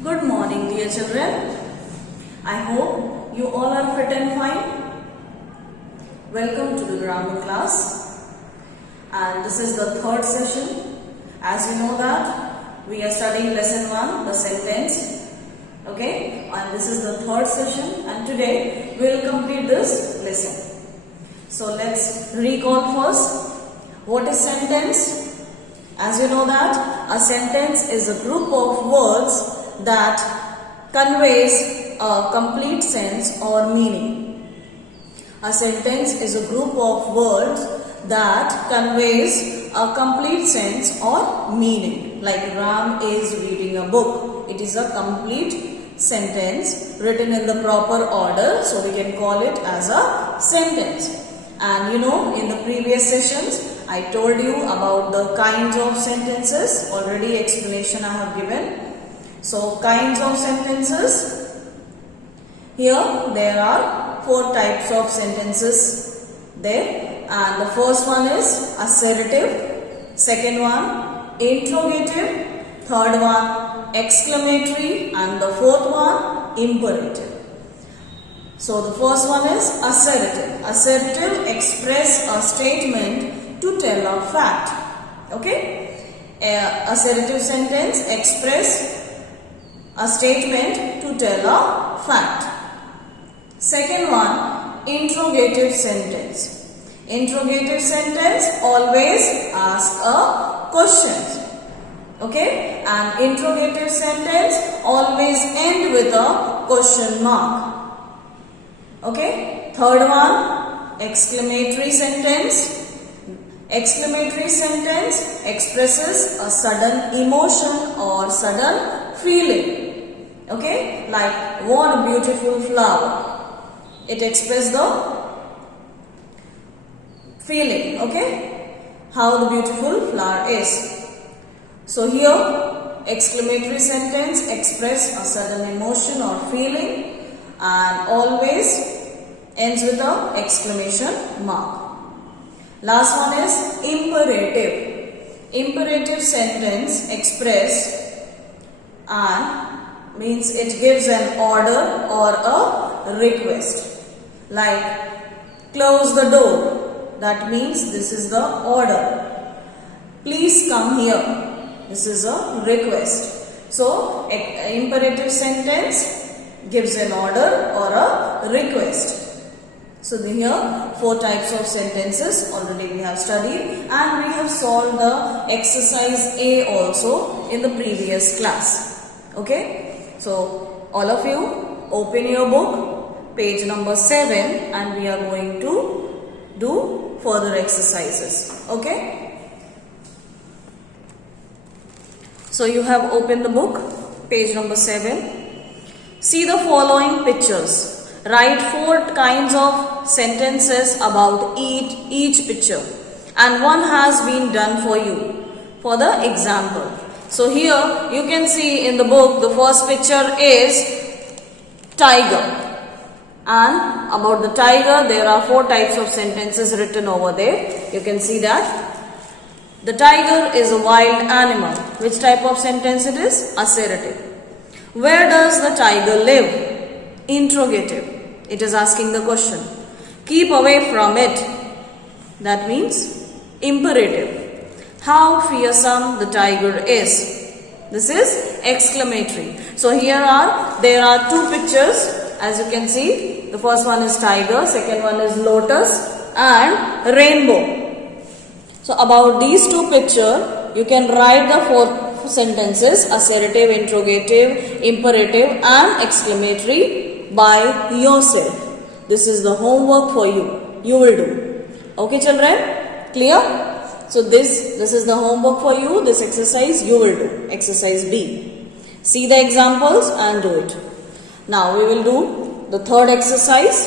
Good morning, dear children. I hope you all are fit and fine. Welcome to the grammar class. And this is the third session. As you know that we are studying lesson 1, the sentence. Okay? And this is the third session. And today we will complete this lesson. So let's recall first. What is sentence? As you know that a sentence is a group of words that conveys a complete sense or meaning. A sentence is a group of words that conveys a complete sense or meaning. Like Ram is reading a book. It is a complete sentence written in the proper order, so we can call it as a sentence. And you know, in the previous sessions I told you about the kinds of sentences. Already explanation I have given. So kinds of sentences. Here there are 4 types of sentences there, and the first one is assertive, second one interrogative, third one exclamatory, and the fourth one imperative. So the first one is assertive. Assertive express a statement to tell a fact. Okay? Assertive sentence express a statement to tell a fact. Second one, interrogative sentence. Interrogative sentence always ask a question. Okay? And interrogative sentence always end with a question mark. Okay? Third one, exclamatory sentence. Exclamatory sentence expresses a sudden emotion or sudden feeling. Okay, like what a beautiful flower. It expresses the feeling, okay, how the beautiful flower is. So here exclamatory sentence express a sudden emotion or feeling and always ends with a exclamation mark. Last one is imperative. Imperative sentence express and means it gives an order or a request. Like close the door. That means this is the order. Please come here. This is a request. So imperative sentence gives an order or a request. So here 4 types of sentences already we have studied, and we have solved the exercise A also in the previous class. Okay? So all of you open your book, page number 7, and we are going to do further exercises. Okay? So you have opened the book, page number 7. See the following pictures. Write 4 kinds of sentences about each picture, and one has been done for you for the example. So here you can see in the book the first picture is tiger, and about the tiger there are 4 types of sentences written over there. You can see that the tiger is a wild animal. Which type of sentence it is? Assertive. Where does the tiger live? Interrogative. It is asking the question. Keep away from it. That means imperative. How fearsome the tiger is. This is exclamatory. So here there are 2 pictures. As you can see, the first one is tiger, second one is lotus and rainbow. So about these 2 pictures, you can write the 4 sentences: assertive, interrogative, imperative and exclamatory by yourself. This is the homework for you. You will do. Okay children? Clear? So this is the homework for you. This exercise you will do. Exercise B. See the examples and do it. Now we will do the third exercise.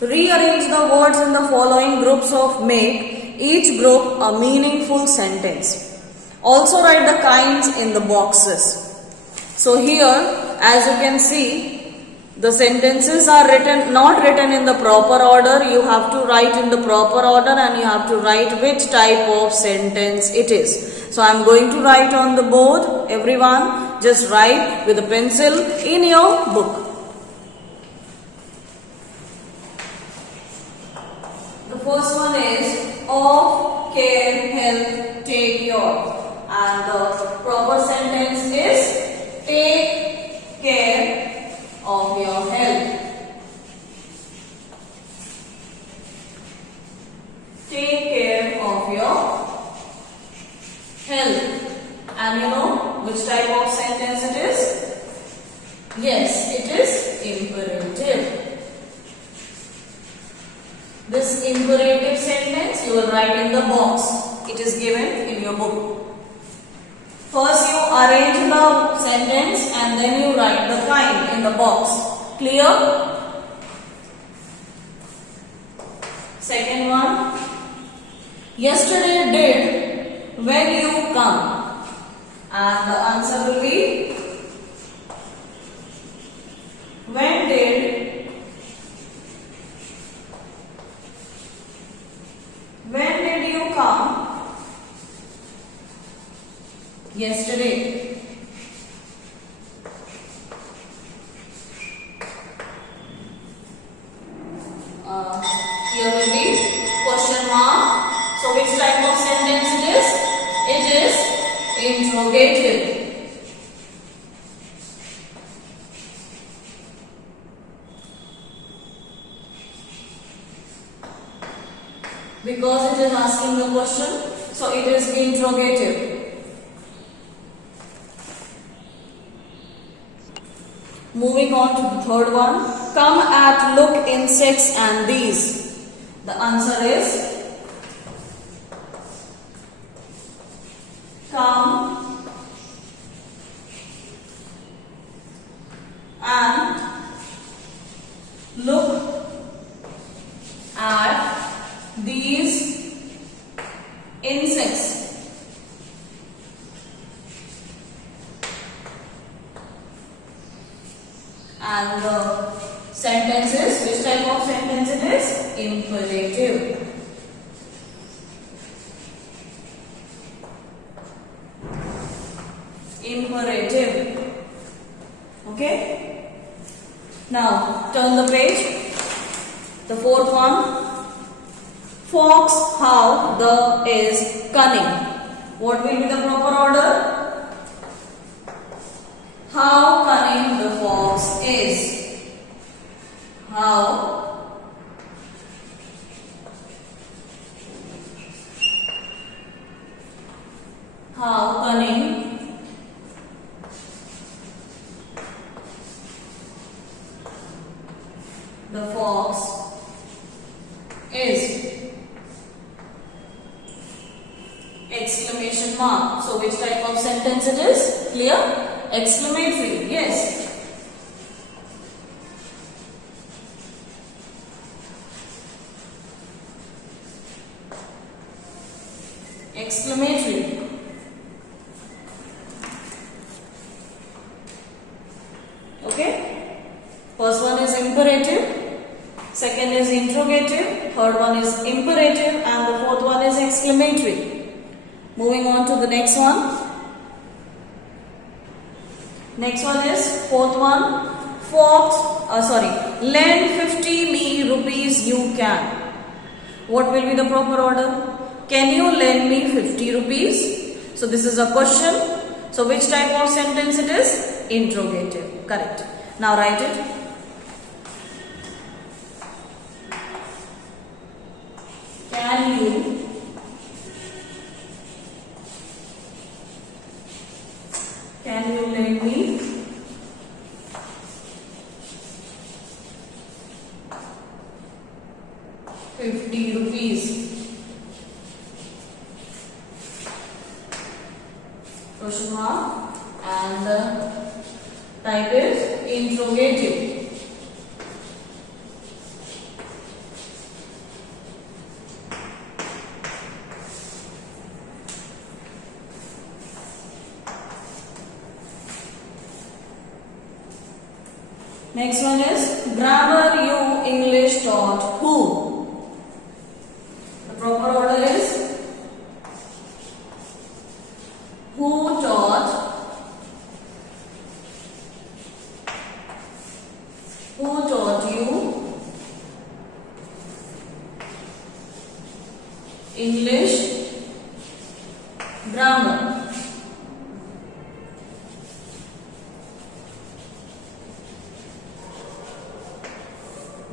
Rearrange the words in the following groups of make each group a meaningful sentence. Also write the kinds in the boxes. So here, as you can see, the sentences are not written in the proper order. You have to write in the proper order, and you have to write which type of sentence it is. So I am going to write on the board. Everyone, just write with a pencil in your book. The first one is of, care, help, take your. And the proper sentence is take care of your health. Take care of your health. And you know which type of sentence it is? Yes, it is imperative. This imperative sentence you will write in the box. It is given in your book. First you arrange the sentence and then you write the kind in the box. Clear? Second one. Yesterday did when you come. And the answer will be when did you come? Yesterday. Here will be question mark. So which type of sentence it is? It is interrogative. Because it is asking the question, so it is interrogative. Moving on to the third one. Come at, look, insects and these. The answer is come and look at these insects. And the sentence is, which type of sentence it is? Imperative. Imperative. Okay? Now, turn the page. The fourth one. Fox, how, the is cunning. What will be the proper order? How cunning the fox is. How cunning the fox is. Exclamation mark. So which type of sentence it is? Clear? Exclamatory. Yes. Exclamatory. Okay? First one is imperative, second is interrogative, third one is imperative, and the fourth one is exclamatory. Moving on to the next one. Next one is fourth one. Lend 50 me rupees you can. What will be the proper order? Can you lend me 50 rupees? So this is a question. So which type of sentence it is? Interrogative. Correct. Now write it. Can you lend me 50 rupees? Question mark, and the type is interrogative. Next one is grammar you English taught who? The proper order is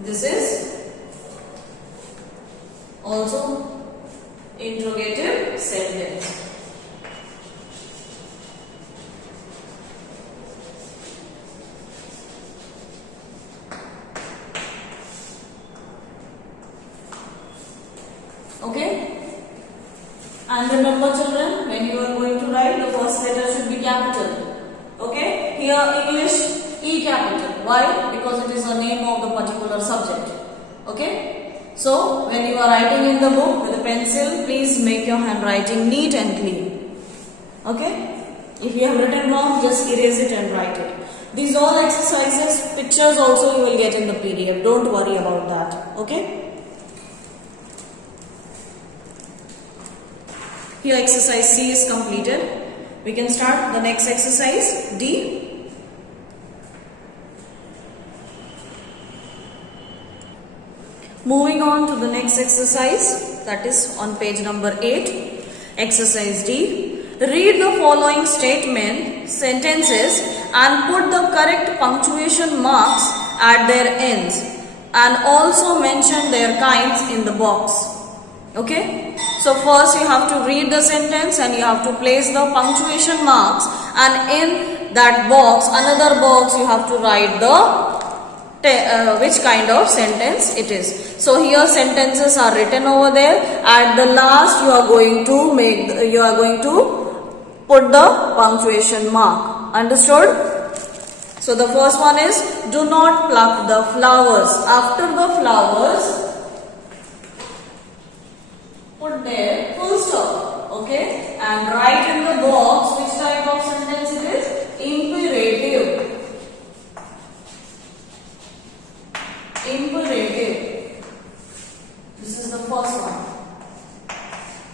This is also interrogative sentence. Okay? And remember children, when you are going to write, the first letter should be capital. Okay? Here English, E capital. Why? Because it is the name of the particular subject. Okay? So, when you are writing in the book with a pencil, please make your handwriting neat and clean. Okay? If you have written wrong, just erase it and write it. These all exercises, pictures also you will get in the PDF. Don't worry about that. Okay? Here exercise C is completed. We can start the next exercise, D. Moving on to the next exercise, that is on page number 8, exercise D. Read the following sentences and put the correct punctuation marks at their ends and also mention their kinds in the box. Okay? So first you have to read the sentence and you have to place the punctuation marks, and in that box, another box, you have to write the which kind of sentence it is. So here sentences are written over there. At the last you are going to put the punctuation mark. Understood? So the first one is, do not pluck the flowers. After the flowers, put there full stop. Okay? And write in the box which type of sentence it is? Imperative. Imperative. This is the first one.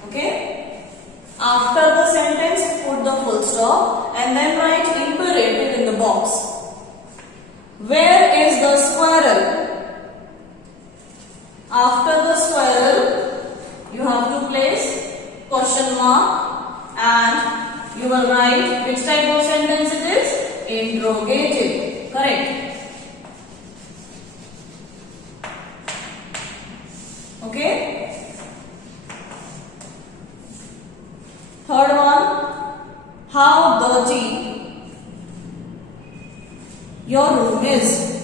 Okay? After the sentence, put the full stop and then write imperative in the box. Where is the squirrel? After the squirrel, you have to place question mark and you will write which type of sentence it is? Interrogative. Correct? Okay? Third one, how dirty your room is.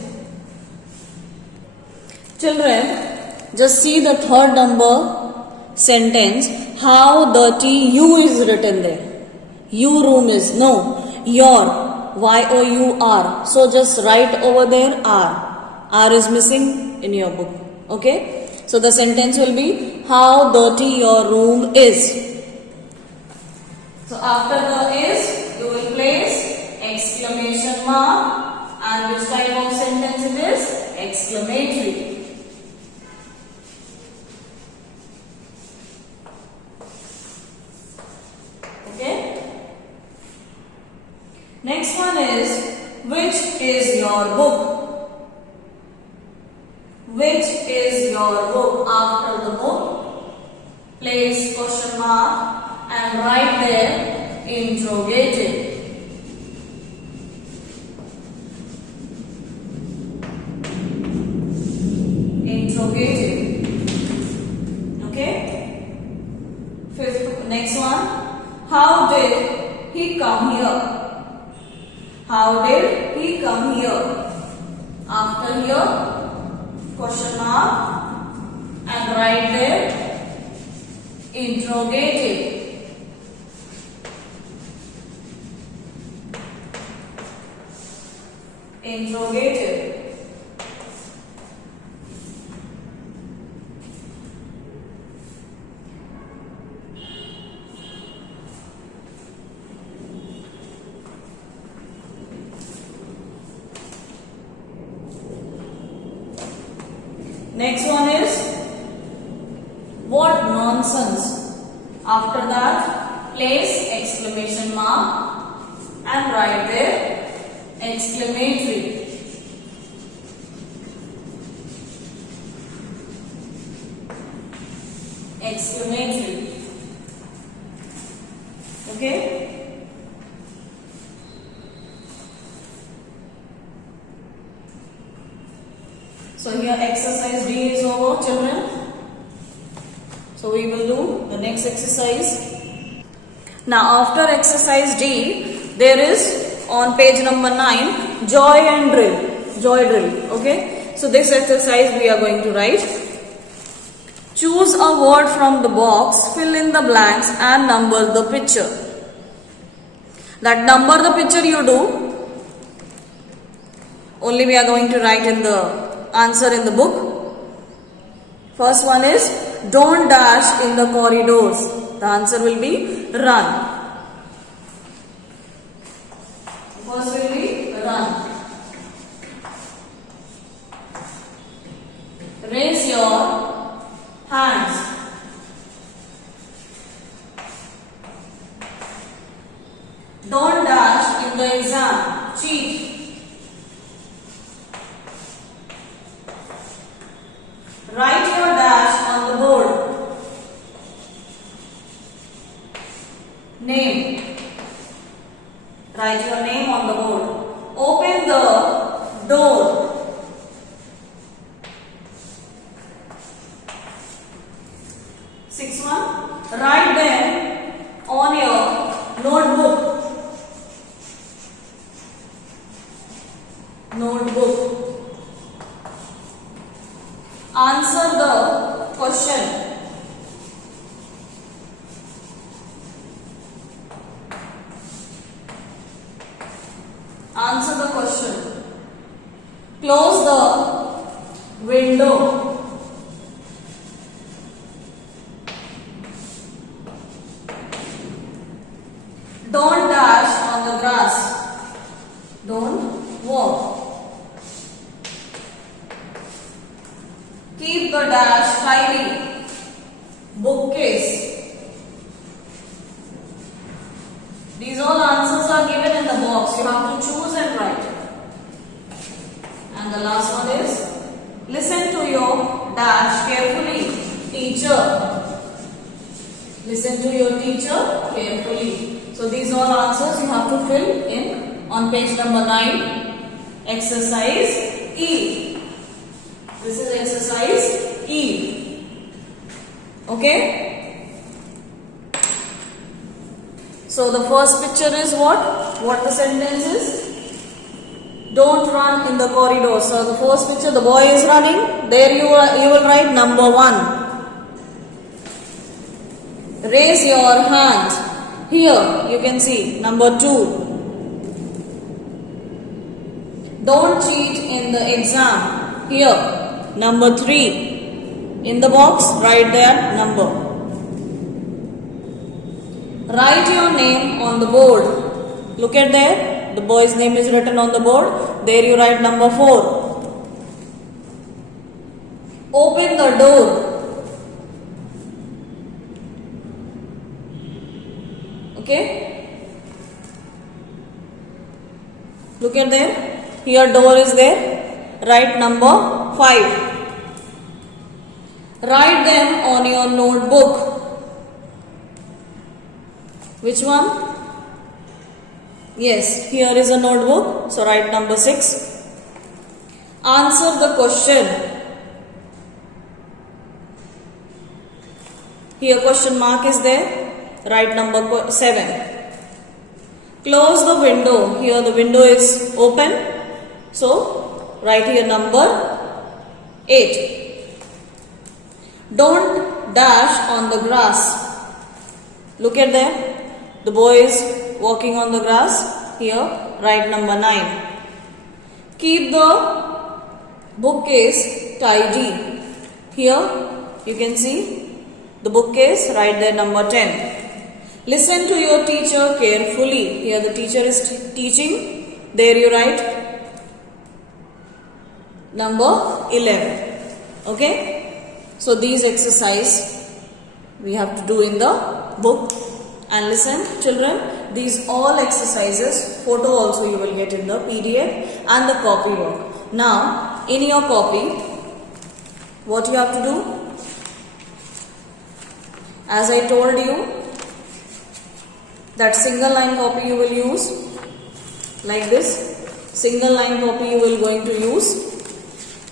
Children, just see the third number sentence. How dirty you is written there. You room is. No, your. Y-O-U-R. So just write over there R. R is missing in your book. Okay? So the sentence will be, how dirty your room is. So after the is, you will place exclamation mark, and which type of sentence it is? Exclamatory. Okay? Next one is, which is your book? Which is your book? After the book, place question mark and write there interrogative. Interrogative. Okay? Next one. How did he come here? How did he come here? After here, question mark and write there interrogative. Interrogative. Next one is, what nonsense? After that, place exclamation mark and write there exclamatory. Exclamatory. Okay? So here exercise D is over, children. So we will do the next exercise. Now after exercise D, there is on page number 9, joy and drill. Joy drill. Okay. So this exercise we are going to write. Choose a word from the box, fill in the blanks and number the picture. That number the picture you do, only we are going to write in the answer in the book. First one is, don't dash in the corridors. The answer will be run. First will be run. Raise your hands. Don't dash in the exam. Cheat. Write your dash on the board. Name. Write your name on the board. Open the door. Sixth one. Write them on your notebook. Notebook. Answer the question. Answer the question. Close the window. Don't dash on the grass. Don't walk. Keep the dash tidy. Bookcase. These all answers are given in the box. You have to choose and write. And the last one is, listen to your dash carefully. Teacher. Listen to your teacher carefully. So these all answers you have to fill in on page number 9. Exercise E. This is exercise E. Okay. So the first picture is what? What the sentence is? Don't run in the corridor. So the first picture, the boy is running. There you will write number 1. Raise your hand. Here you can see number 2. Don't cheat in the exam. Here. Number 3. In the box, write their number. Write your name on the board. Look at there. The boy's name is written on the board. There you write number 4. Open the door. Okay. Look at there. Here door is there. Write number 5. Write them on your notebook. Which one? Yes, here is a notebook. So write number 6. Answer the question. Here question mark is there. Write number 7. Close the window. Here the window is open. So write here number 8. Don't dash on the grass. Look at there. The boy is walking on the grass. Here write number 9. Keep the bookcase tidy. Here you can see the bookcase. Write there number 10. Listen to your teacher carefully. Here the teacher is teaching. There you write number 11. Okay. So these exercise we have to do in the book. And listen children, these all exercises, photo also you will get in the PDF and the copy work. Now in your copy, what you have to do? As I told you, that single line copy you will use like this. Single line copy you will going to use.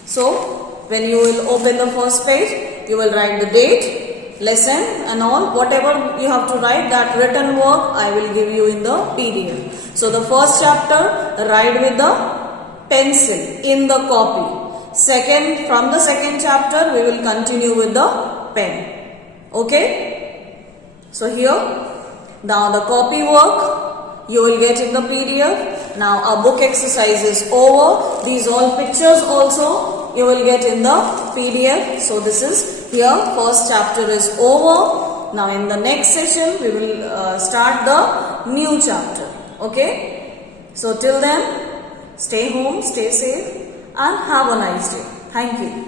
So when you will open the first page, you will write the date, lesson and all. Whatever you have to write, that written work I will give you in the PDF. So the first chapter, write with the pencil in the copy. From the second chapter, we will continue with the pen. Okay? So here, now the copy work you will get in the PDF. Now our book exercise is over. These all pictures also you will get in the PDF. So this is here, first chapter is over. Now in the next session, we will start the new chapter. Okay? So till then, stay home, stay safe and have a nice day. Thank you.